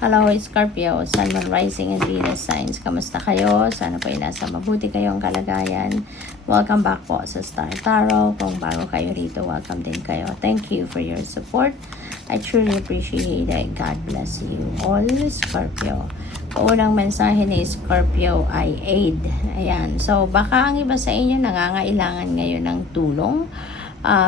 Hello, Scorpio, Sun, Moon, Rising, and Venus signs. Kamusta kayo? Sana po ay nasa mabuti kayong kalagayan. Welcome back po sa Star Tarot. Kung bago kayo rito, welcome din kayo. Thank you for your support. I truly appreciate it. God bless you all, Scorpio. Unang mensahe ni Scorpio ay aid. Ayan. So, baka ang iba sa inyo nangangailangan ngayon ng tulong.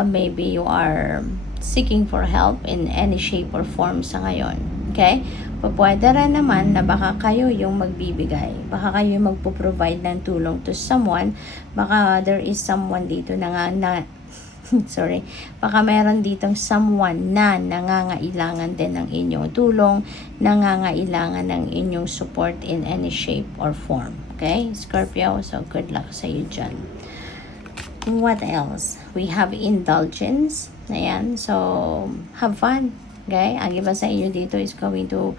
Maybe you are seeking for help in any shape or form sa ngayon. Okay? Pwede rin naman na baka kayo yung magbibigay. Baka kayo yung magpo-provide ng tulong to someone. Baka there is someone dito sorry. Baka meron ditong someone na nangangailangan din ng inyong tulong, nangangailangan ng inyong support in any shape or form. Okay? Scorpio, so good luck sa iyo dyan. What else? We have indulgence. Ayan. So, have fun. Okay? Ang iba sa inyo dito is going to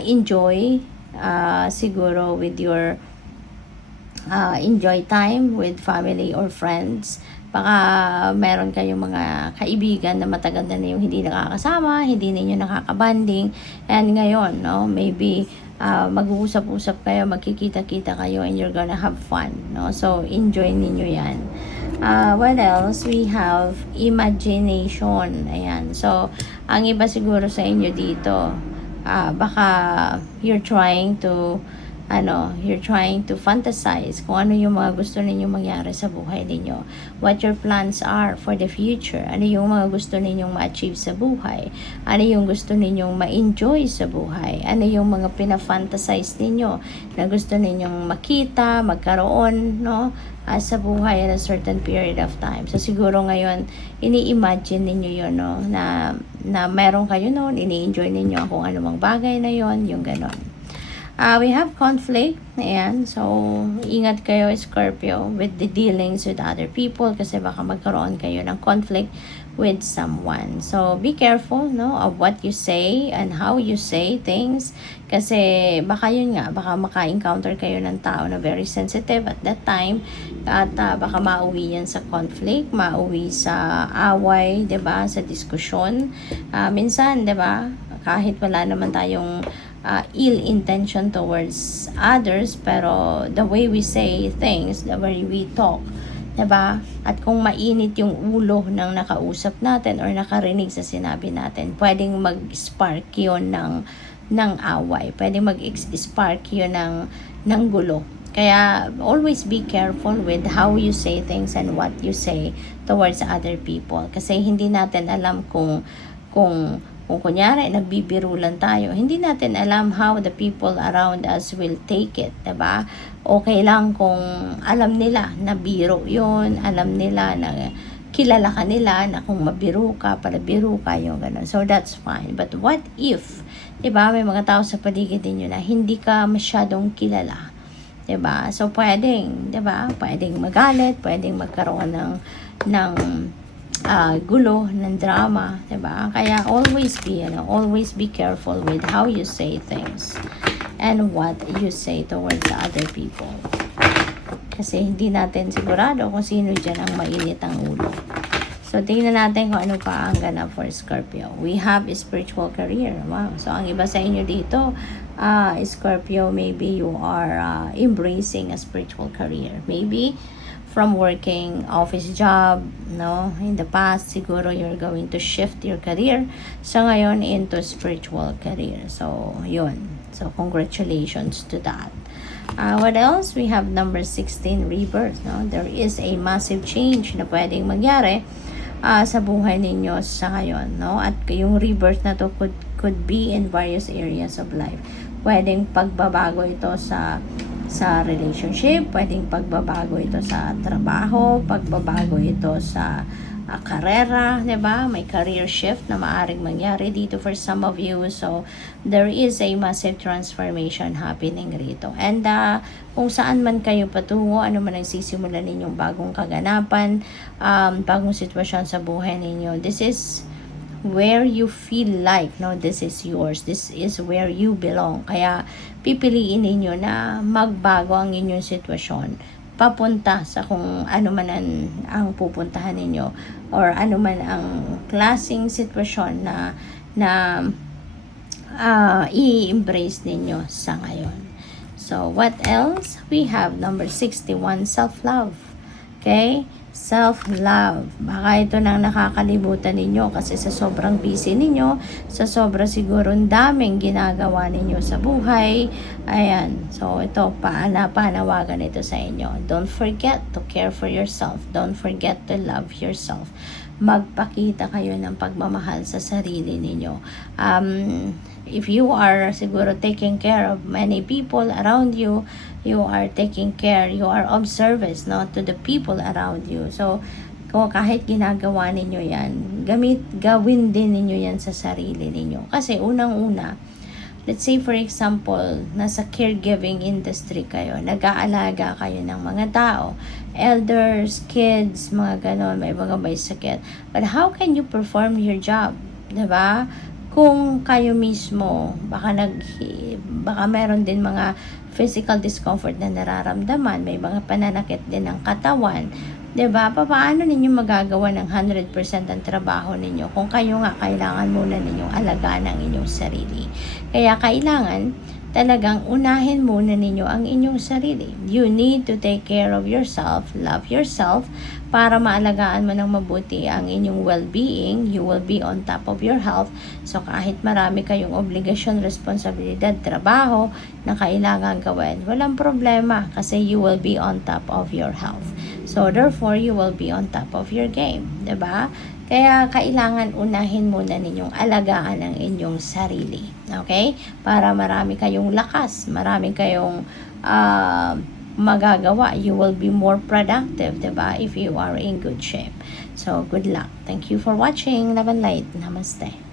enjoy siguro with your enjoy time with family or friends. Baka meron kayong mga kaibigan na matagal na yung hindi nakakasama, hindi ninyo nakakabanding. And ngayon, no, maybe mag-uusap-usap kayo, magkikita-kita kayo, and you're gonna have fun. No? So, enjoy ninyo yan. What else? We have imagination. Ayan. So, ang iba siguro sa inyo dito, baka you're trying to fantasize kung ano yung mga gusto ninyong mangyari sa buhay ninyo. What your plans are for the future. Ano yung mga gusto ninyong ma-achieve sa buhay. Ano yung gusto ninyong ma-enjoy sa buhay. Ano yung mga pina-fantasize ninyo na gusto ninyong makita, magkaroon, no? Sa buhay at a certain period of time. So, siguro ngayon, ini-imagine ninyo yun, no? Na meron kayo noon, ini-enjoy ninyo kung anumang bagay na yon, yung ganon. We have conflict. Ayan. So, ingat kayo, Scorpio, with the dealings with other people kasi baka magkaroon kayo ng conflict with someone. So, be careful, no, of what you say and how you say things kasi baka yun nga, baka maka-encounter kayo ng tao na very sensitive at that time at baka mauwi yan sa conflict, mauwi sa away, 'di ba, sa diskusyon. Minsan, 'di ba, kahit wala naman tayong ill intention towards others, pero the way we say things, the way we talk, diba? At kung mainit yung ulo ng nakausap natin or nakarinig sa sinabi natin, pwedeng mag-spark yun ng away, pwedeng mag-spark yun ng gulo. Kaya always be careful with how you say things and what you say towards other people, kasi hindi natin alam kung kunyari, nagbibiro lang tayo, hindi natin alam how the people around us will take it, diba? Okay lang kung alam nila na biro yun, alam nila na kilala ka nila, na kung mabiro ka, palabiro ka, yung gano'n. So, that's fine. But what if, diba, may mga tao sa paligid ninyo na hindi ka masyadong kilala, diba? So, pwedeng, diba, pwedeng magalit, pwedeng magkaroon ng gulo, ng drama, diba? Kaya always be careful with how you say things and what you say towards other people. Kasi hindi natin sigurado kung sino dyan ang mainit ang ulo. So, tingnan natin kung ano pa ang ganap for Scorpio. We have a spiritual career. Wow. So, ang iba sa inyo dito, Scorpio, maybe you are embracing a spiritual career. Maybe from working office job, no, in the past, siguro you're going to shift your career sa ngayon into spiritual career. So, yun. So, congratulations to that. What else? We have number 16, rebirth, no? There is a massive change na pwedeng mangyari sa buhay ninyo sa ngayon, no? At yung rebirth na to could be in various areas of life. Pwedeng pagbabago ito sa relationship, pwedeng pagbabago ito sa trabaho, pagbabago ito sa karera, diba? May career shift na maaring mangyari dito for some of you. So, there is a massive transformation happening rito. And kung saan man kayo patungo, ano man ang sisimulan ninyong bagong kaganapan, bagong sitwasyon sa buhay ninyo, this is where you feel like, no, this is yours, this is where you belong. Kaya pipiliin ninyo na magbago ang inyong sitwasyon papunta sa kung ano man ang pupuntahan ninyo or ano man ang klaseng sitwasyon na i-embrace ninyo sa ngayon. So, what else? We have number 61, self-love. Okay? Self-love. Baka ito nang nakakalimutan ninyo kasi sa sobrang busy ninyo, sa sobrang siguro daming ginagawa ninyo sa buhay. Ayan. So, ito, panawagan ito sa inyo. Don't forget to care for yourself. Don't forget to love yourself. Magpakita kayo ng pagmamahal sa sarili ninyo. If you are siguro taking care of many people around you, you are taking care, you are of service, no, to the people around you. So, kung kahit ginagawa ninyo yan, gawin din ninyo yan sa sarili ninyo. Kasi unang-una, let's say for example, nasa caregiving industry kayo, nag-aalaga kayo ng mga tao, elders, kids, mga ganon, may mga may sakit. But how can you perform your job? Diba? Kung kayo mismo, baka meron din mga physical discomfort na nararamdaman, may mga pananakit din ng katawan, 'di ba? Paano ninyo magagawa ng 100% ang trabaho ninyo kung kayo nga kailangan muna ninyong alagaan ang inyong sarili? Kaya kailangan talagang unahin muna ninyo ang inyong sarili. You need to take care of yourself, love yourself, para maalagaan mo ng mabuti ang inyong well-being. You will be on top of your health. So kahit marami kayong obligasyon, responsibilidad, trabaho na kailangan gawin, walang problema kasi you will be on top of your health. So therefore, you will be on top of your game. 'Di ba? Kaya kailangan unahin muna ninyong alagaan ang inyong sarili. Okay? Para marami kayong lakas, marami kayong magagawa. You will be more productive, diba? If you are in good shape. So, good luck. Thank you for watching. Love and light. Namaste.